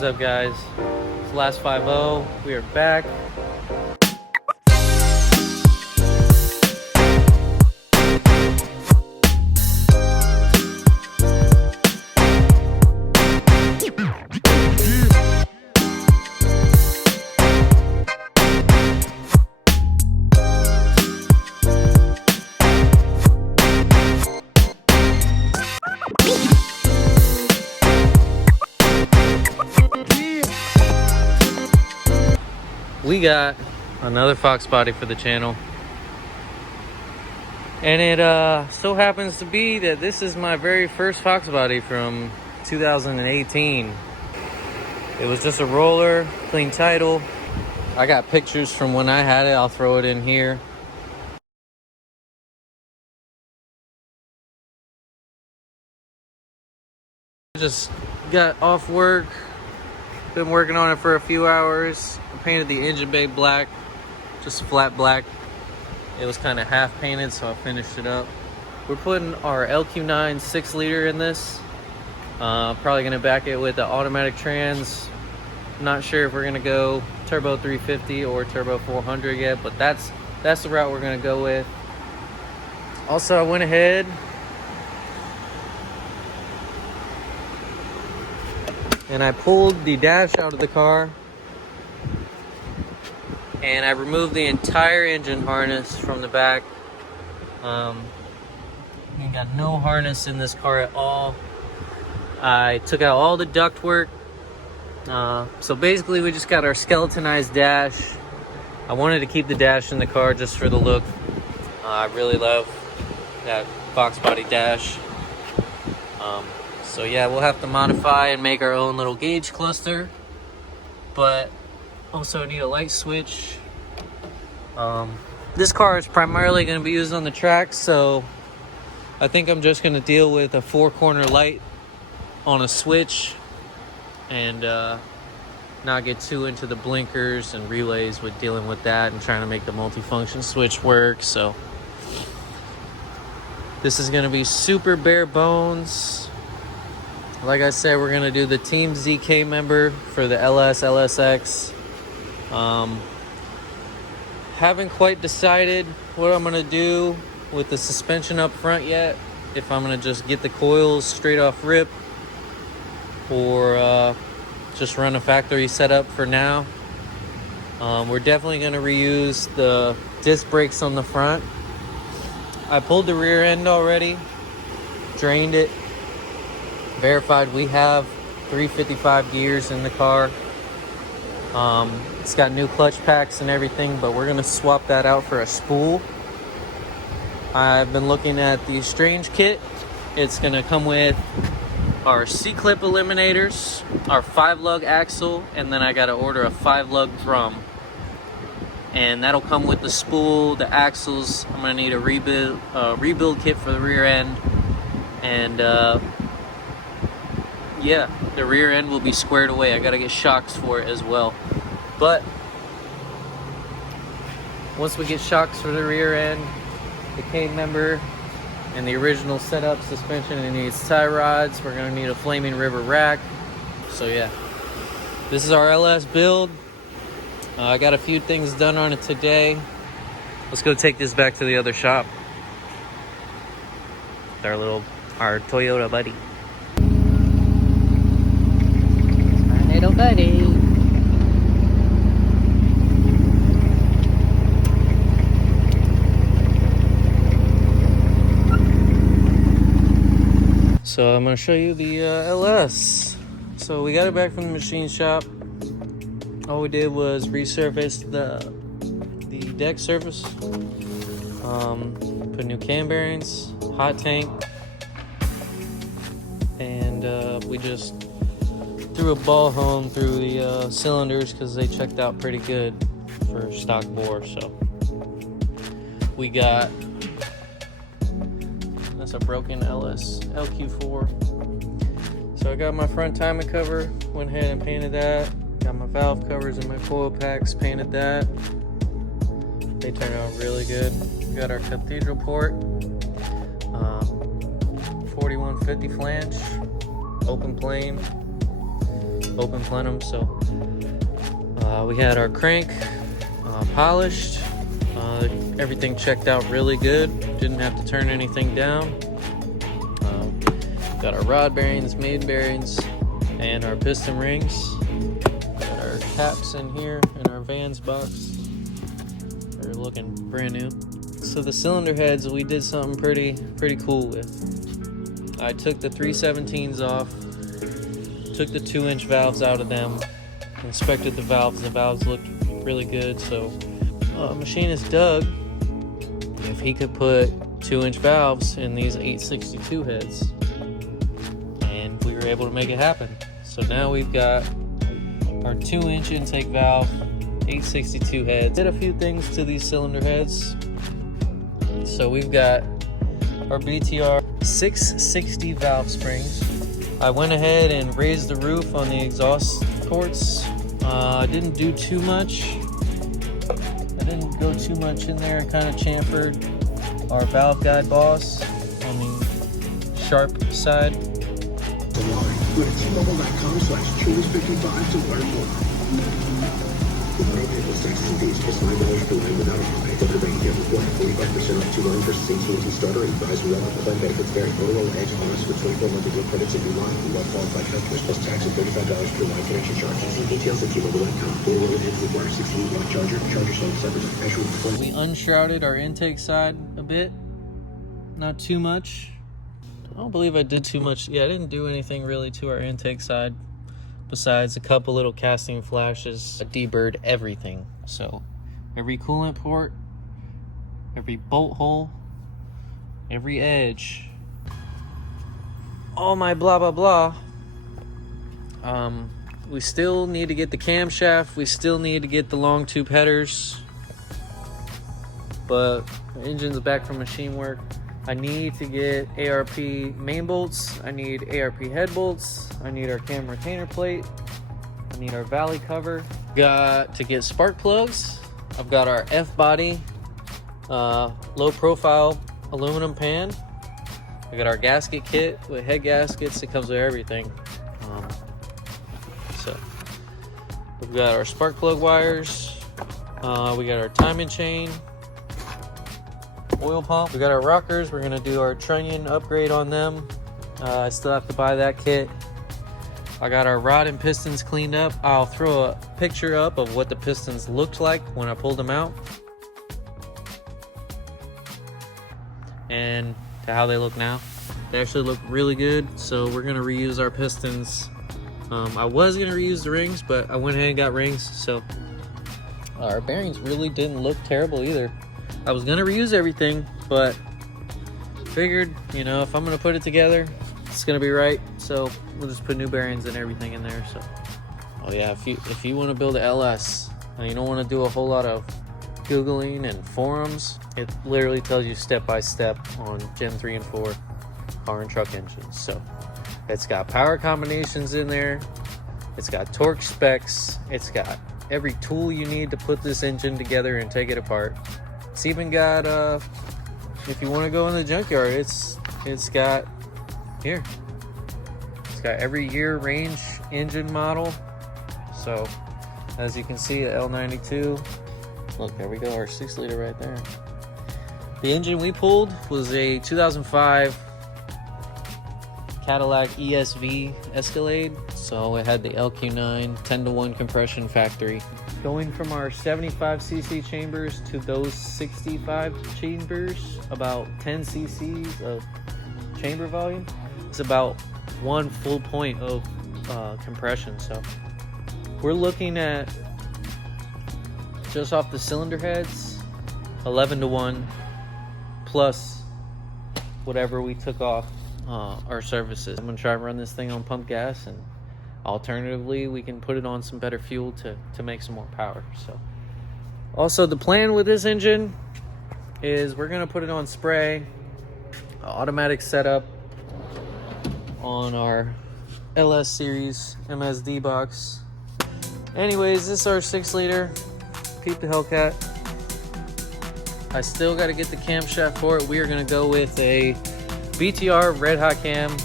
What's up, guys? It's LS 50. We are back. We got another Foxbody for the channel, and it so happens to be that this is my very first Foxbody from 2018. It was just a roller, clean title. I got pictures from when I had it. I'll throw it in here. Just got off work, been working on it for a few hours. I painted the engine bay black, just flat black. It was kind of half painted, so I finished it up. We're putting our LQ9 6-liter in this. Probably gonna back it with the automatic trans. Not sure if we're gonna go turbo 350 or turbo 400 yet, but that's the route we're gonna go with. Also, I went ahead and I pulled the dash out of the car, and I removed the entire engine harness from the back. You got no harness in this car at all. I took out all the ductwork. So basically we just got our skeletonized dash. I wanted to keep the dash in the car just for the look. I really love that Foxbody dash. So yeah, we'll have to modify and make our own little gauge cluster, but also need a light switch. This car is primarily going to be used on the track, so I think I'm just going to deal with a 4-corner light on a switch and not get too into the blinkers and relays with dealing with that and trying to make the multifunction switch work. So this is going to be super bare bones. Like I said, we're gonna do the Team ZK member for the LS, LSX. Haven't quite decided what I'm gonna do with the suspension up front yet. If I'm gonna just get the coils straight off rip or just run a factory setup for now. We're definitely gonna reuse the disc brakes on the front. I pulled the rear end already, drained it. Verified we have 355 gears in the car. It's got new clutch packs and everything, but we're gonna swap that out for a spool. I've been looking at the Strange kit. It's gonna come with our C-clip eliminators, our 5-lug axle, and then I gotta order a 5-lug drum. And that'll come with the spool, the axles. I'm gonna need a rebuild kit for the rear end, and yeah, the rear end will be squared away. I gotta get shocks for it as well. But once we get shocks for the rear end, the K member, and the original setup suspension, it needs tie rods. We're gonna need a Flaming River rack. So yeah, this is our LS build. I got a few things done on it today. Let's go take this back to the other shop. Our Toyota buddy. Little buddy. So I'm going to show you the LS. So we got it back from the machine shop. All we did was resurface the deck surface. Put new cam bearings, hot tank, and we just threw a ball hone through the cylinders because they checked out pretty good for stock bore. So we got, that's a broken LS LQ4. So I got my front timing cover, went ahead and painted that. Got my valve covers and my coil packs, painted that. They turned out really good. We got our cathedral port, 4150 flange, open plane. open plenum. So we had our crank polished. Everything checked out really good. Didn't have to turn anything down. Got our rod bearings, main bearings, and our piston rings. Got our caps in here in our Vans box. They're looking brand new. So the cylinder heads, we did something pretty cool with. I took the 317s off, took the 2-inch valves out of them, inspected the valves. The valves looked really good. So machinist Doug, if he could put 2-inch valves in these 862 heads, and we were able to make it happen. So now we've got our 2-inch intake valve, 862 heads. Did a few things to these cylinder heads. So we've got our BTR 660 valve springs. I went ahead and raised the roof on the exhaust ports. I didn't do too much. I didn't go too much in there. Kind of chamfered our valve guide boss on the sharp side. Go to T-Mobile.com/change55 to learn more. Payments, taxes, and fees. Just $9 per line without a fee. Denver Bank gives 45% off 2 line versus AT&T starter and buys one plan benefits vary. Motorola Edge Honors for 24-month deal credits and new line. Well qualified customers plus tax and $35 per line connection charges. See details at T-Mobile.com. Motorola Edge requires 16-watt charger. Charger sold separate. We unshrouded our intake side a bit. Not too much. I don't believe I did too much. Yeah, I didn't do anything really to our intake side besides a couple little casting flashes. I deburred everything. So every coolant port, every bolt hole, every edge, all my blah blah blah. We still need to get the camshaft. We still need to get the long tube headers. But the engine's back from machine work. I need to get ARP main bolts. I need ARP head bolts. I need our cam retainer plate. I need our valley cover. Got to get spark plugs. I've got our F-body low profile aluminum pan. I got our gasket kit with head gaskets. It comes with everything. So we've got our spark plug wires. We got our timing chain. Oil pump. We got our rockers. We're gonna do our trunnion upgrade on them. I still have to buy that kit. I got our rod and pistons cleaned up. I'll throw a picture up of what the pistons looked like when I pulled them out and to how they look now. They actually look really good, so we're gonna reuse our pistons. I was gonna reuse the rings, but I went ahead and got rings, so our bearings really didn't look terrible either. I was gonna reuse everything, but figured, you know, if I'm gonna put it together, it's gonna be right. So we'll just put new bearings and everything in there. So, oh yeah, if you want to build an LS and you don't want to do a whole lot of Googling and forums, it literally tells you step by step on Gen 3 and 4 car and truck engines. So it's got power combinations in there. It's got torque specs. It's got every tool you need to put this engine together and take it apart. It's even got, if you want to go in the junkyard, it's got, here, it's got every year range engine model. So, as you can see, a L92, look, there we go, our 6-liter right there. The engine we pulled was a 2005 Cadillac ESV Escalade. So it had the LQ9 10-to-1 compression factory. Going from our 75cc chambers to those 65 chambers, about 10 cc's of chamber volume, it's about 1 full point of compression. So we're looking at, just off the cylinder heads, 11-to-1 plus whatever we took off our services. I'm gonna try and run this thing on pump gas, and alternatively we can put it on some better fuel to make some more power. So also the plan with this engine is we're gonna put it on spray, automatic setup on our LS series MSD box. Anyways, this is our 6-liter. Keep the Hellcat. I still got to get the camshaft for it. We are going to go with a BTR red hot cam.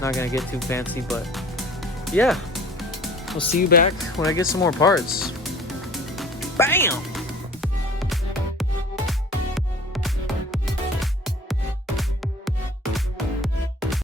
Not going to get too fancy, but yeah, We'll see you back when I get some more parts. Bam!